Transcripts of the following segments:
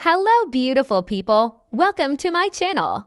Hello, beautiful people. Welcome to my channel.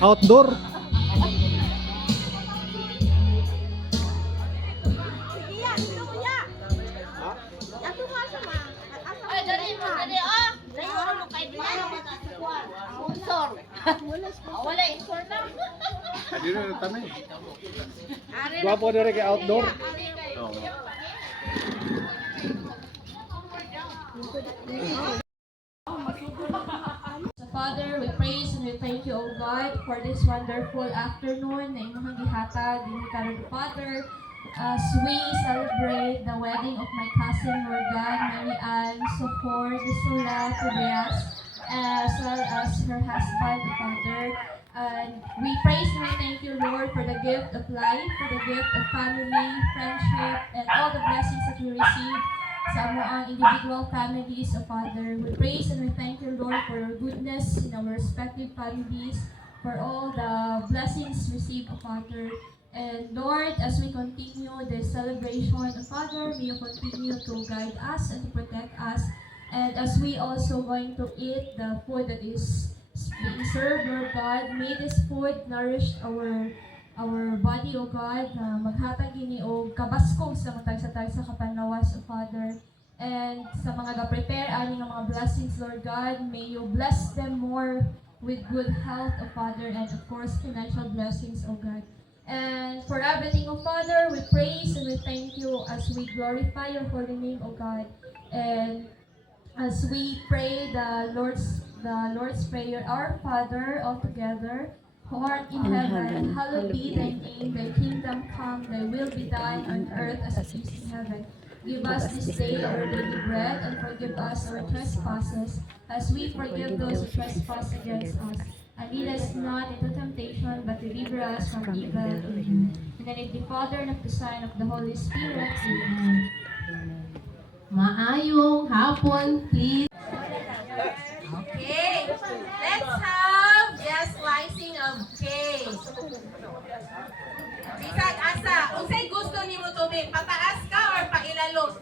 Outdoor. Wala insur na. Dito na tanay. Gwapo dire kay outdoor. Father, we praise and we thank you, O God, for this wonderful afternoon na imong gihatag din karon, Father, as we celebrate the wedding of my cousin, Lord God, Mary Ann Sopor de Sula Tobias, as well as her husband, Father. And we praise and we thank you, Lord, for the gift of life, for the gift of family, friendship, and all the blessings that we receive sa amoang individual families, O Father. We praise and we thank you, Lord, for your goodness in our respective families, for all the blessings received, O Father. And Lord, as we continue the celebration, O Father, may you continue to guide us and to protect us. And as we also going to eat the food that is being served, Lord God, may this food nourish our body, O God, na maghatag ini o kabaskong sa matag sa kapanawas, O Father. And sa mga ga-prepare ani nga mga blessings, Lord God, may you bless them more with good health, O Father, and of course financial blessings, O God. And for everything, O Father, we praise and we thank you as we glorify your holy name, O God. And as we pray the Lord's Prayer, Our Father, all together, who art in heaven, hallowed be thy name, thy kingdom come, thy will be done on earth as it is in heaven. Give us this day our daily bread, and forgive us our trespasses, as we forgive those who trespass against us. And lead us not into temptation, but deliver us from evil. Amen. In the name of the Father, and of the Son, and of the Holy Spirit. Amen. Maayong hapon, please. Okay, let's have just slicing of cake. Bisag asa, unsay gusto nimo tubig? Pataas ka or pailalom?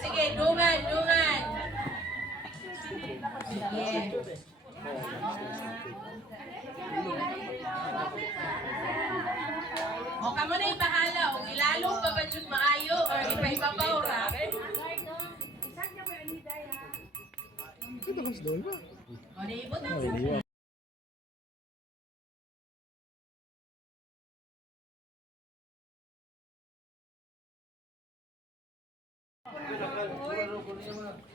Sige, dungan. Sige. O kamo na yung bahala, o ilalong pa ba dyan maayo or ipaibabaw ra? Ito mas dol ba? O, naibot ang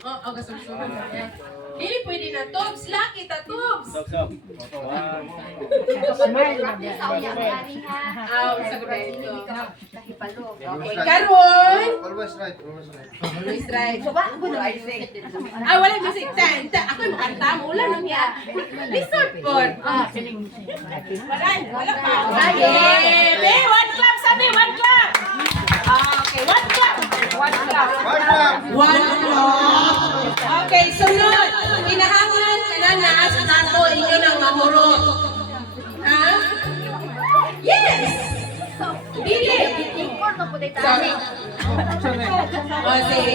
Oh, kasunod. Dili pwede na tubs, laki ta tubs. Stop. Aw, sa ito. Okay, karon. Always right. Always right. Ah, wala music time. Ako yung makanta mo. Wala nung yan. Listen po. Wala pa. Okay, one clap sabi, one clap. Okay, one clap. One clap. Okay, sunod. Inahangan ka na sa nato inyo ng mahurot. Ha? Yes! Dili! Sorry. Oh, sige.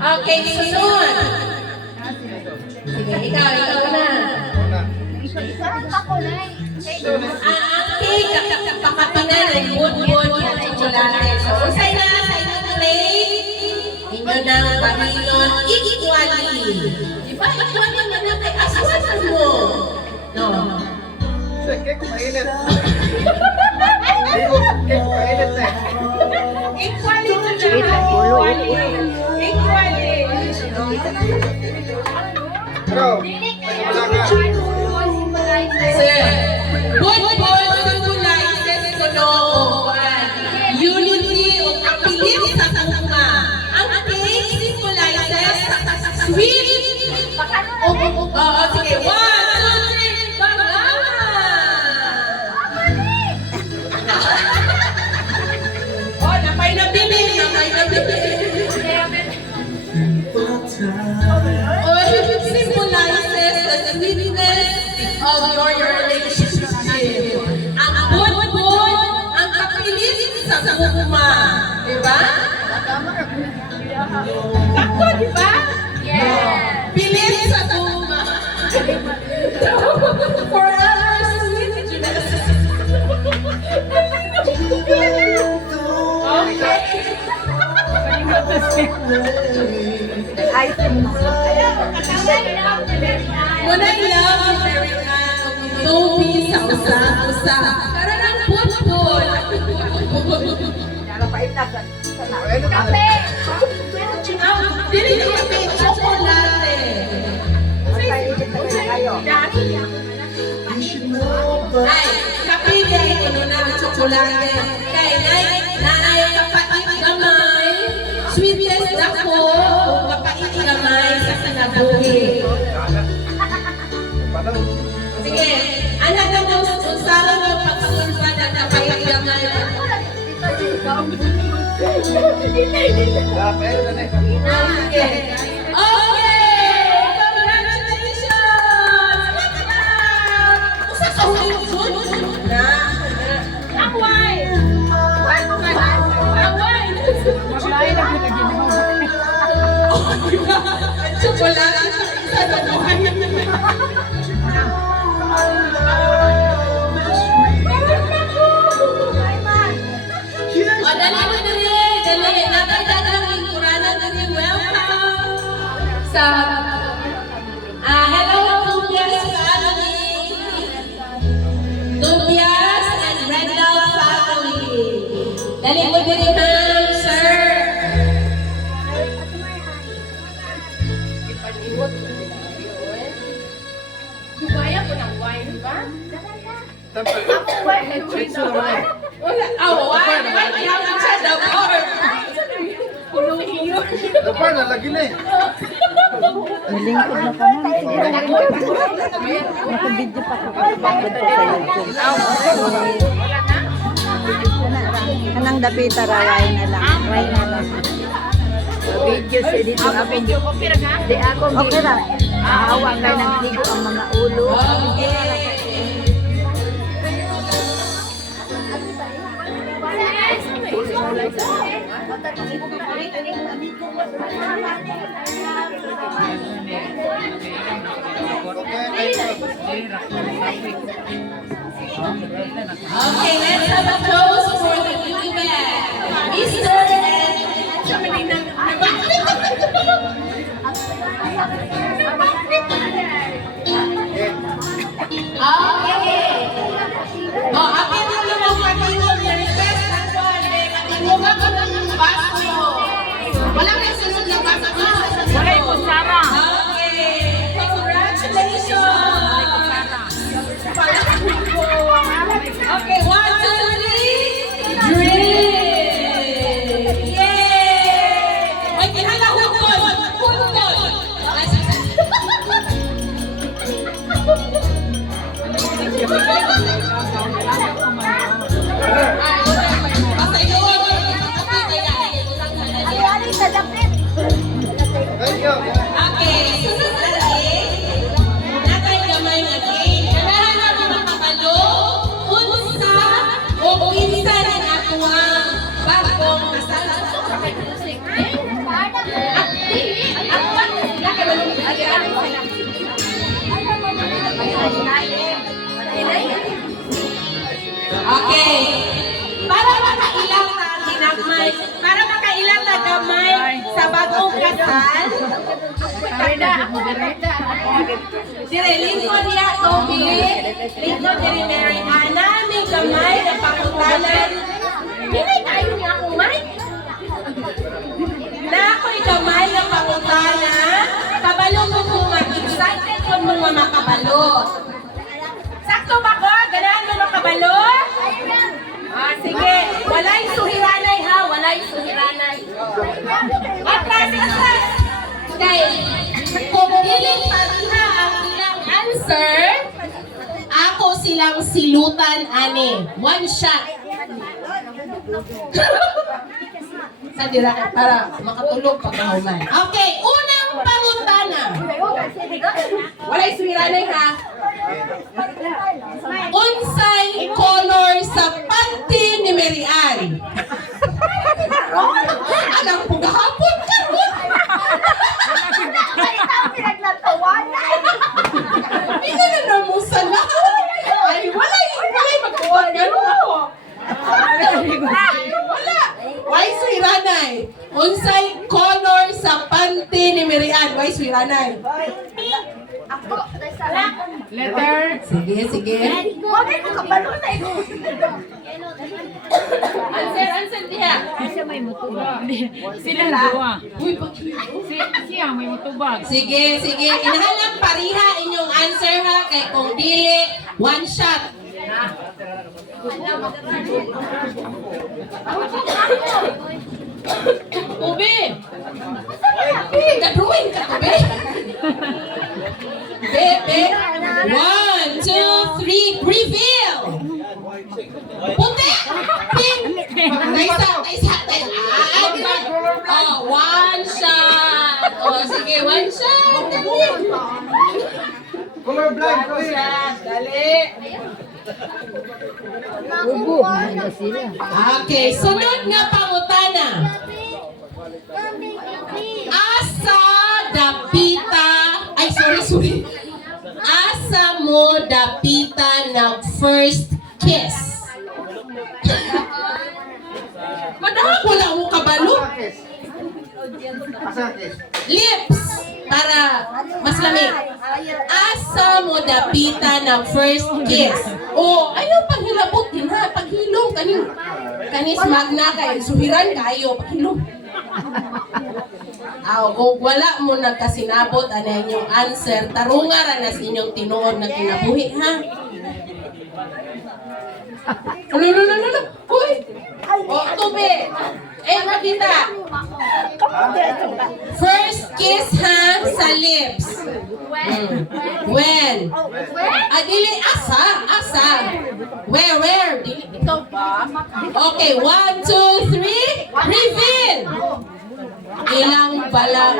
Okay, sunod. Sige, ikaw na. Ang cake, pakatinan ay good yung chocolate. So, usay na sa inyong plate, inyo ng bahilon, equally. Diba, equally na na kay aswasan mo. No. Cake mainit. Cake mainit na. Equally to chocolate. Equally. Pero, wala ka. Sir, good symbolizes unity o kapilit sa tuma. Ang cake symbolizes sweet. Sige. 1, 2, 3, bangahan! Napay na bili. It symbolizes the sweetness of your relationship. Ang good, ang kapilit sa tuma. Diba? Sakto, diba? Yeah. Pilit sa tuma. Forever sweetness. Okay. Munay lang si Mary Ann Toby sa usa. Karon ang putput. Kape! Dili yung kape, chocolate. Ay, kape dahil ano na ang chocolate. Kaya naay kapait gamay. Sweetness ako, kapait gamay sa kanabuhi. Sige, anak na mo, unsara mo pagpasulpa na kapait gamay. Okay. Congratulations! Usa sa huling na. Ang wine! Ang wine! Chocolate sa wine. Dali. Natagdagang lingkuranan na niyo. Welcome sa hello, Tobias family. Tobias and Randall family. Dali mo din sir. Kumaya ko ng wine, ba? Wala. Wine. Yaman siya daw. Dapat na lagi na eh. Nalingkod na ka na. Nakabidyo pa ko kapagod ko sa YouTube. Kanang dapita raway na lang. Video sa dito ako. Di ako. Okay ra. Awa kay nagtigo ang mga ulo. Okay, let's have a toast for the beauty bag. Mr. and somebody Okay. Oh, Okay. Para makailang na ginagmay, para makailang na gamay sa bagong kasal. Dire, lingkod niya, Toby. Lingkod ni Mary Ana, may gamay na pakutanan. Hindi tayo niya akong may. Na ako'y gamay na pakutanan. Kabalo mo kung mag-excited kung mga makabalo. Sakto ba ko? Ganahan mo makabalo? Ah, sige. Walay suhiranay ha. Walay suhiranay. Atras, atras. Okay. Kung piling pariha ang ilang answer, ako silang silutan, ane. One shot. Sa dira para makatulog pag mahuman. Okay, unang pangutana. Walay suhiranay ha. Unsay color sa panty ni Mary Ann? Alam po gahapon ka. Pinananamusa na. Ay, walay magkuhan. Ganun ako. Wala. Why suhiranay? Unsay color sa panty ni Mary Ann? Why suhiranay? Letter. Sige, sige. Answer diha. Siya may mutubag. Sila dua. Siya may mutubag. Sige, sige. Inahanap pariha inyong answer ha. Kay kung dili, one shot. Ubi! Kadruin ka, Ubi! Bebe! 1, 2, 3, reveal! Puti! Pink! Taisa! Oh, one shot! Oh, sige, one shot! Color blind, One shot! Dali! Ubo. Ano sila? Okay, sunod nga pangutana. Asa dapita, ay sorry. Asa mo dapita ng first kiss? Madahak wala mo kabalo. Lips, para mas lamig. Asa mo dapita ng first kiss? O, ayaw paghilabot din ha, paghilom, kanis magna kayo, suhiran kayo, paghilom. Kung wala mo nagkasinabot, ano inyong answer, tarungaran na sa inyong tinuod na kinabuhi, ha? Lululululu, uy! O, tube! Makita! First kiss, ha, sa lips. When? Dili, asa. Where? Dili, ikaw ba? Okay, 1, 2, 3, reveal! Ilang balay.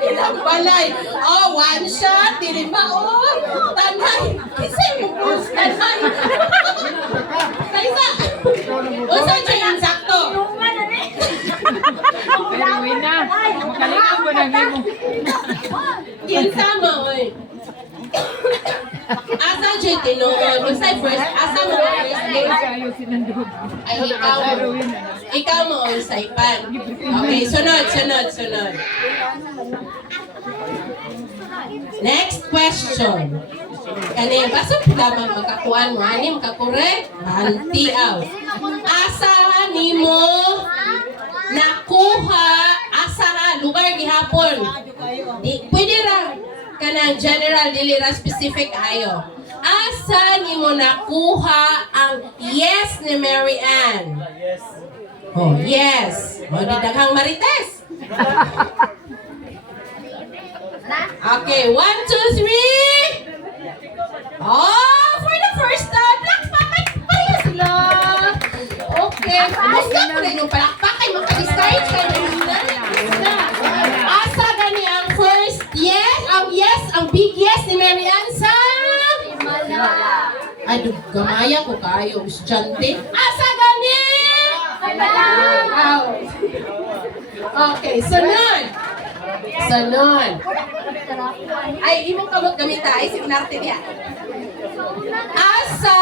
Ilang balay. Oh, one shot. Dili ba? Oh, tanay. Kisay mo po. Tanay. Kaisa. O, saan siya yung sakto? Pero wina. Makalingan mo na mo. Kinsama, oy. Asa siya tinuod? Usay first. Asa mo first name? Ayaw sinandog. Ay, ikaw. Pero wina. Ikaw mo o saipan. Okay, sunod. Next question. Kani, basta lamang makakuan mo, ani makakorek, antiaw. Asa nimo nakuha, asa ra, lugar gihapon. Pwede ra, kanang general, dili ra specific ayo. Asa nimo nakuha ang yes ni Mary Ann? Oh, yes. O, di daghang marites. Okay, 1, 2, 3. Oh, for the first time, palakpakan pa rin sila. Okay, gusto ko rin yung palakpakan, maka-discourage kayo na. Asa gani ang first yes, ang big yes ni Mary Ann sa... Ay, gamaya ko kayo, estudyante. Asa gani? Okay, sunod. Sunod. Ay, imong kamot gamita. Ay, si Unarte niya. Asa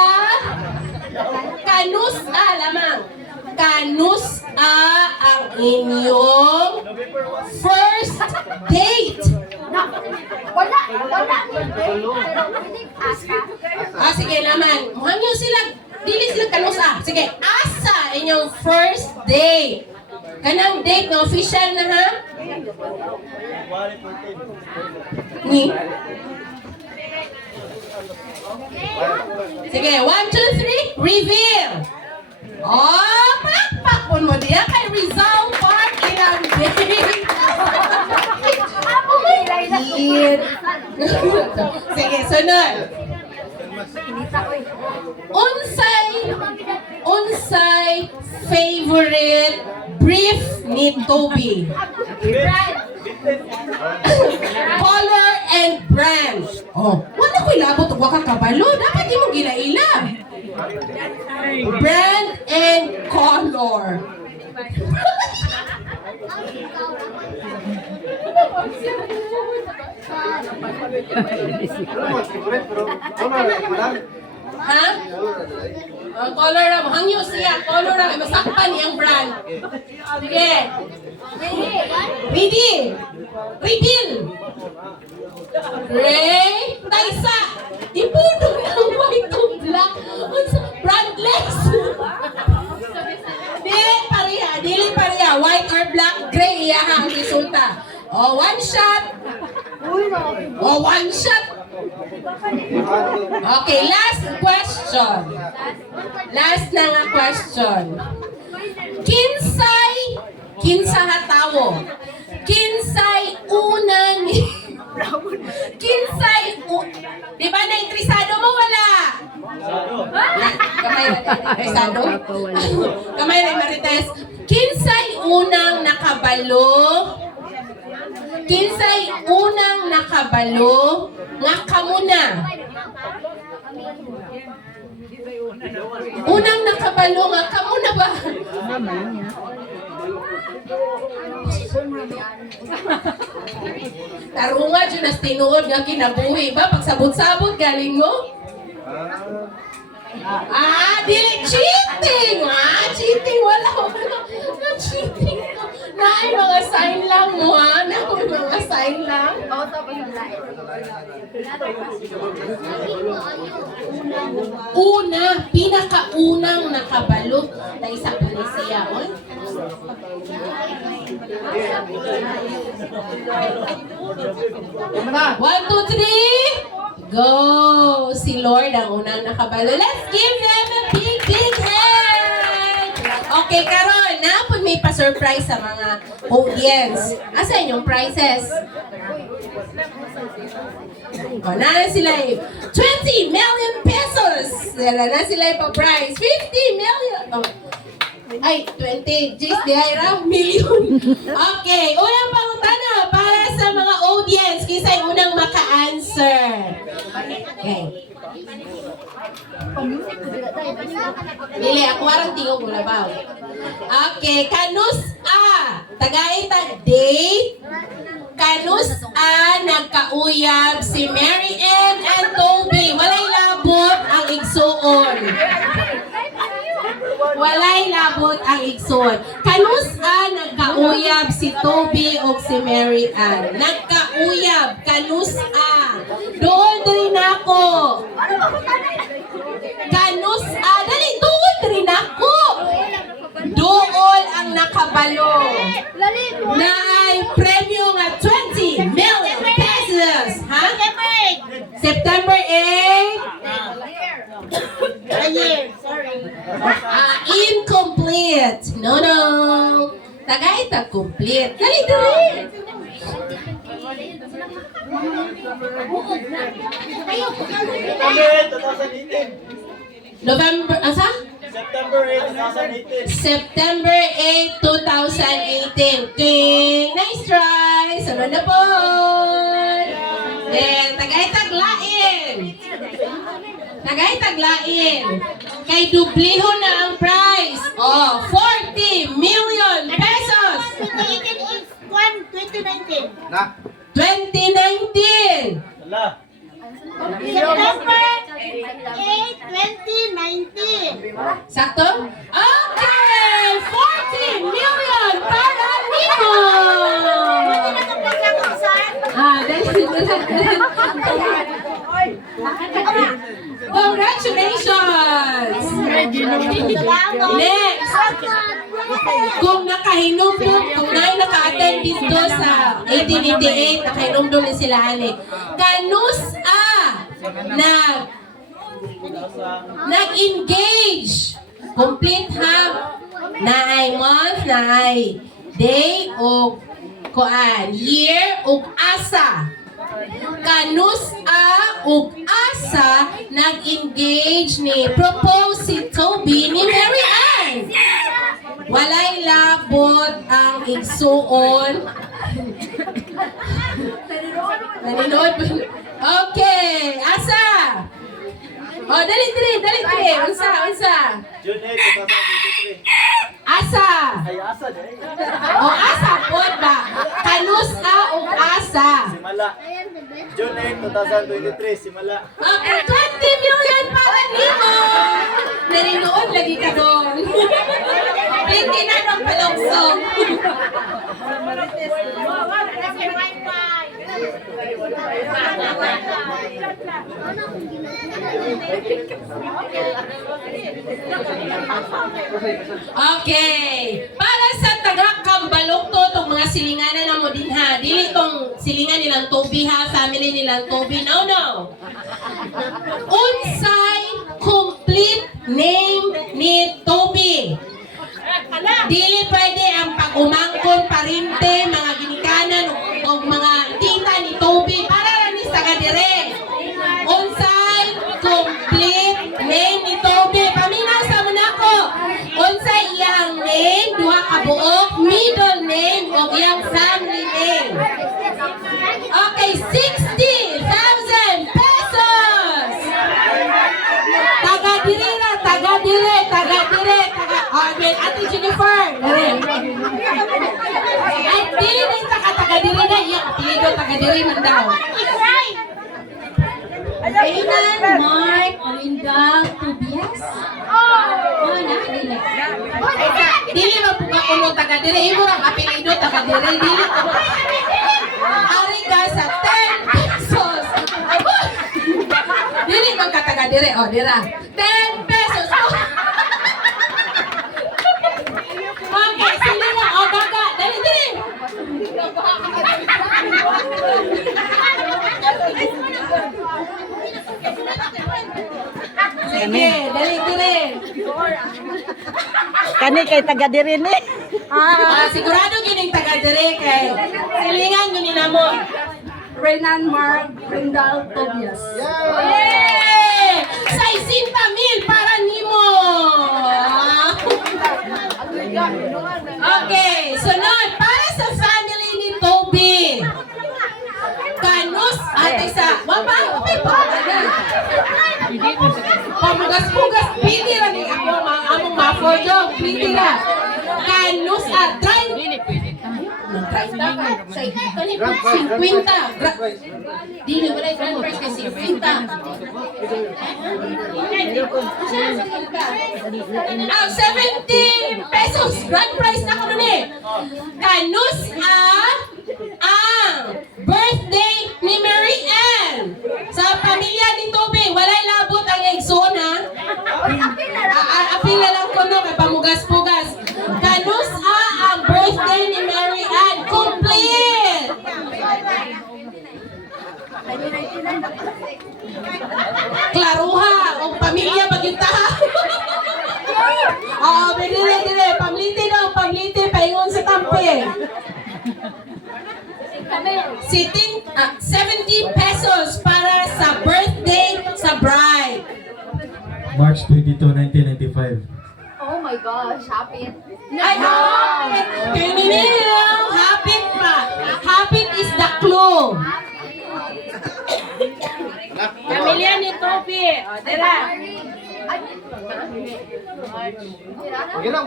kanus-a lamang. Kanus-a ang inyong first date. Wala. Sige naman. Hangyo sila, dili sila kanus-a. Sige, asa inyong first date. Kanang date na official na ha? Ni? Sige, 1, 2, 3, reveal! Oh, pakpak po mo diya kay Rizal Park ilang date. Cute. Sige, sunod. Unsay favorite brief ni Toby? Color and brand. Oh, wala ko ilabot og waka kabalo. Dapat imong gilaila. Brand and color. Ha? Color ram. Hangyo siya. Color ram. Masakpan niyang brand. Sige. Ready. Reveal. Gray. Taisa. Ipuno ng white to black. Brandless. Dili pareha. White or black. Gray. Iyaha ang resulta. Oh, one shot. Oh, one shot. Okay, last question. Last na nga question. Kinsa hatawo. Kinsay unang di ba na interesado mo wala? Kamay na interesado? Kamay na Marites. Kinsay unang nakabalo nga kamuna. Unang nakabalo nga kamuna ba? Tarunga dyan nas tinuod nga kinabuhi ba? Pagsabot-sabot galing mo? Dili cheating! Cheating! Wala ko na cheating. Naay mga sign lang mo ha? Naay mga sign lang? Pinakaunang nakabalo dahil sa Tunisia. 1, 2, 3, go! Si Lord ang unang nakabalo. Let's give them a big, big hand! Okay, karon na po may pa-surprise sa mga audience. Asa inyong prizes? O, na sila 20 million pesos! Na sila pa-prize. 50 million! Oh. Ay, 20. Jeez, di ay raw. Million. Okay, unang pangutana para sa mga audience. Kisa'y unang maka-answer. Okay. Dili, ako warang tingog mo labaw. Okay, kanus-a. Tagay-tag date. Kanus-a nagkauyab si Mary Ann and Toby. Walay labot ang igsuon. Walay labot ang igsoon. Kanus-a nagkauyab si Toby o si Mary Ann. Nagkauyab, kanus-a. Doon rin ako. Kanus-a. Dali, doon rin ako. Doon ang nakabalo. Na ay premyo nga 20 million pesos. Ha? September 8. Incomplete. No. Tagay ta complete. Dali. November, asa? September 8, 2018. Ding! Nice try! Sunod na po! Then, tagay-taglain! Tagay-taglain! Kay dubliho na ang price! Oh, 40 million pesos! 2019. Na? 2019. Wala. September 8, 2019. Sakto? Okay! 40 million para Nemo! Congratulations! Next! Kung nakahinumdum, kung naka-attend dito sa 1888, nakahinumdum din sila ali. Kanus nag-engage. Complete have na ay month, na ay day, o year, o asa. Kanus ug asa nag-engage ni propose si Toby ni Mary Ann. Walay labot ang igsuon. Nanonood. Okay, asa? Oh, dali. Unsa? June 8, 2023. Asa? Ay, asa day. O asa pod ba? Kanus ug asa. Simala. June 8, 2023. Simala. Okay, 20 million para Nemo! Nanonood lagi ka doon. Hindi na nung palugsong. Okay. Para sa taga-Kambalok to, itong mga silinganan na mo din ha. Dili itong silingan nilang Toby ha, family nilang Toby. No. Unsay complete name ni Toby? Dili pwede ang pag-umangkon, parinte, mga ginikanan, o mga tita ni Toby. Para ni sa kadire. Unsay complete name ni Toby? Paminasa mo na ko. Unsay iyang name, duha ka buok, middle name, o iyang family name. Okay, 60,000 pesos! Taga-dire. Ate Jennifer. Ay, dili na yung taga-dire na. Iyang apelido, taga-dire man daw. Kailan Mark Rindal Tobias? Dili man po ka kuno taga-dire. Imo ang apelido, taga-dire. Dili. Ari ka sa 10 pesos. Dili man ka taga-dire. O, dira. 10 pesos. Okay, sila na. O, gaga. Dali. Sige, dali. Kani kay taga diri ni. Sigurado gining taga-dire kay silingan yun namo. Renan Mark Rindal Tobias. Yay! 60,000 para Nemo! Okay, sunod. Para sa family ni Toby. Kanus, ate sa... Wapa, pamugas-pugas, piti ra ni ako, among mafodo, piti ra. Kanus, sa 50. Dili wala yung grand prize kasi 50. 17 pesos grand prize na ko nun eh. Kanus ang birthday ni Mary Ann. Sa pamilya ni Toby, walay labot ang egson ha. Apil na lang ko no, kay pamugas-pugas. Kanus ang birthday ni Mary Ann. Complete! Klaruha, o pamilya bagyutaha. Oo, dire. Pamliti, paingon sa tampi. 70 pesos para sa birthday sa bride. March 22, 1995. Oh my gosh, happy. Ay, Happy pa. Happy is the clue. Pamilya ni Toby. O, dira. Ginaw.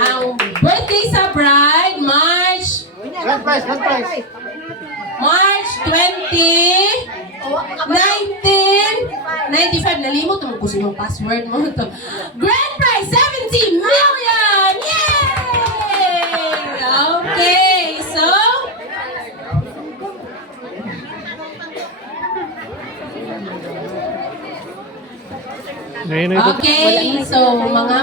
Ang birthday sa bride, March Grand prize, grand prize. March 20, 1995. Nalimot mo kung sinong password mo to. Grand prize, 70 million! Yay! Okay, so... Ngayon ito. Okay, so mga